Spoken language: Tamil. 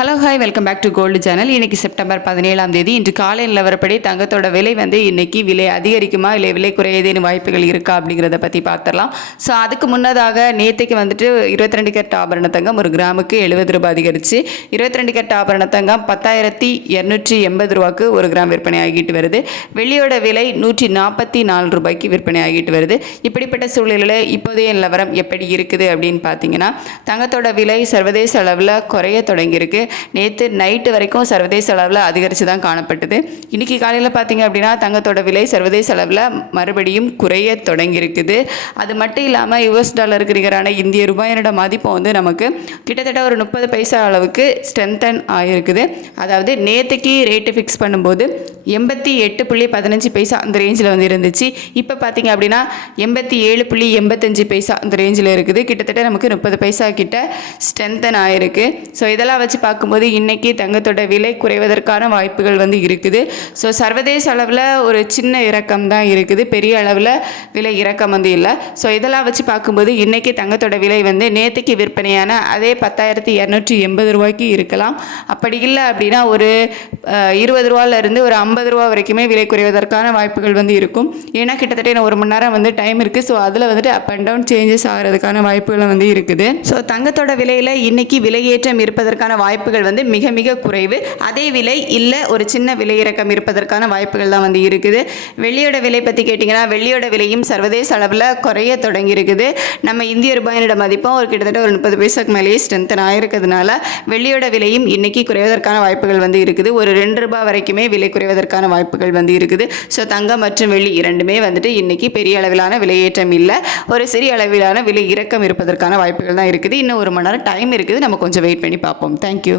Hello hi welcome back to gold channel இன்னைக்கு செப்டம்பர் பதினேழாம் தேதி. இன்று காலை நிலவரப்படி தங்கத்தோட விலை வந்து இன்றைக்கி விலை அதிகரிக்குமா இல்லை விலை குறையதேன்னு வாய்ப்புகள் இருக்கா அப்படிங்கிறத பற்றி பார்த்துடலாம் ஸோ அதுக்கு முன்னதாக நேற்றுக்கு வந்துட்டு இருபத்தி ரெண்டு கட் ஆபரண தங்கம் ஒரு கிராமுக்கு எழுபது ரூபாய் அதிகரிச்சு இருபத்தி ரெண்டு கட் ஆபரண தங்கம் பத்தாயிரத்தி இரநூற்றி எண்பது ரூபாய்க்கு ஒரு கிராம் விற்பனை ஆகிட்டு வருது. வெள்ளியோட விலை நூற்றி நாற்பத்தி நாலு ரூபாய்க்கு விற்பனை ஆகிட்டு வருது. இப்படிப்பட்ட சூழ்நிலையில் இப்போதைய நிலவரம் எப்படி இருக்குது அப்படின்னு பார்த்தீங்கன்னா தங்கத்தோட விலை சர்வதேச அளவில் குறைய தொடங்கியிருக்கு. நேற்று நைட்டு வரைக்கும் சர்வதேச அளவில் அதிகரித்து தான் காணப்பட்டது. இன்றைக்கி காலையில் பார்த்தீங்க அப்படின்னா தங்கத்தோட விலை சர்வதேச அளவில் மறுபடியும் குறைய தொடங்கியிருக்குது. அது மட்டும் இல்லாமல் யுஎஸ் டாலருக்கு நிகரான இந்திய ரூபாயினோட மதிப்பை வந்து நமக்கு கிட்டத்தட்ட ஒரு முப்பது பைசா அளவுக்கு ஸ்ட்ரென்தன் ஆகிருக்குது அதாவது நேற்றுக்கு ரேட்டு ஃபிக்ஸ் பண்ணும்போது எண்பத்தி எட்டு புள்ளி பதினஞ்சு பைசா அந்த ரேஞ்சில் வந்து இருந்துச்சு. இப்போ பார்த்தீங்க அப்படின்னா எண்பத்தி ஏழு புள்ளி எண்பத்தஞ்சு பைசா அந்த ரேஞ்சில் இருக்குது. கிட்டத்தட்ட நமக்கு முப்பது பைசா கிட்ட ஸ்ட்ரென்தன் ஆகிருக்கு ஸோ இதெல்லாம் வச்சு பார்க்கும்போது இன்றைக்கி தங்கத்தோட விலை குறைவதற்கான வாய்ப்புகள் வந்து இருக்குது. ஸோ சர்வதேச அளவில் ஒரு சின்ன இறக்கம் தான் இருக்குது. பெரிய அளவில் விலை இறக்கம் வந்து இல்லை. ஸோ இதெல்லாம் வச்சு பார்க்கும்போது இன்றைக்கி தங்கத்தோட விலை வந்து நேற்றுக்கு விற்பனையான அதே பத்தாயிரத்தி இரநூற்றி எண்பது ரூபாய்க்கு இருக்கலாம். அப்படி இல்லை அப்படின்னா ஒரு இருபது ரூபாலேருந்து ஒரு ஐம்பது ரூபா வரைக்குமே விலை குறைவதற்கான வாய்ப்புகள் வந்து இருக்கும். ஏன்னா கிட்டத்தட்ட இன்னும் ஒரு மணி நேரம் வந்து டைம் இருக்குது ஸோ அதில் வந்துட்டு அப் அண்ட் டவுன் சேஞ்சஸ் ஆகிறதுக்கான வாய்ப்புகள் வந்து இருக்குது. ஸோ தங்கத்தோட விலையில் இன்றைக்கி விலையேற்றம் இருப்பதற்கான வாய்ப்புகள் வந்து மிக மிக குறைவு. அதே விலை இல்லை ஒரு சின்ன விலை இறக்கம் இருப்பதற்கான வாய்ப்புகள் தான் வந்து இருக்குது. வெள்ளியோட விலை பற்றி கேட்டிங்கன்னா வெள்ளியோட விலையும் சர்வதேச அளவில் குறைய தொடங்கியிருக்குது. நம்ம இந்திய ரூபாயினோட மதிப்பும் ஒரு கிட்டத்தட்ட ஒரு முப்பது பைசாக்கு மேலேயே ஸ்ட்ரென்த்தன் ஆயிருக்கிறதுனால வெள்ளியோட விலையும் இன்னைக்கு குறைவதற்கான வாய்ப்புகள் வந்து இருக்குது. ஒரு ரெண்டு ரூபாய் வரைக்குமே விலை குறைவதற்கான வாய்ப்புகள் வந்து இருக்குது. ஸோ தங்கம் மற்றும் வெள்ளி இரண்டுமே வந்துட்டு இன்றைக்கி பெரிய அளவிலான விலையேற்றம் இல்லை. ஒரு சிறிய அளவிலான விலை இறக்கம் இருப்பதற்கான வாய்ப்புகள் தான் இருக்குது. இன்னும் ஒரு மணி நேரம் டைம் இருக்குது. நம்ம கொஞ்சம் வெயிட் பண்ணி பார்ப்போம். தேங்க்யூ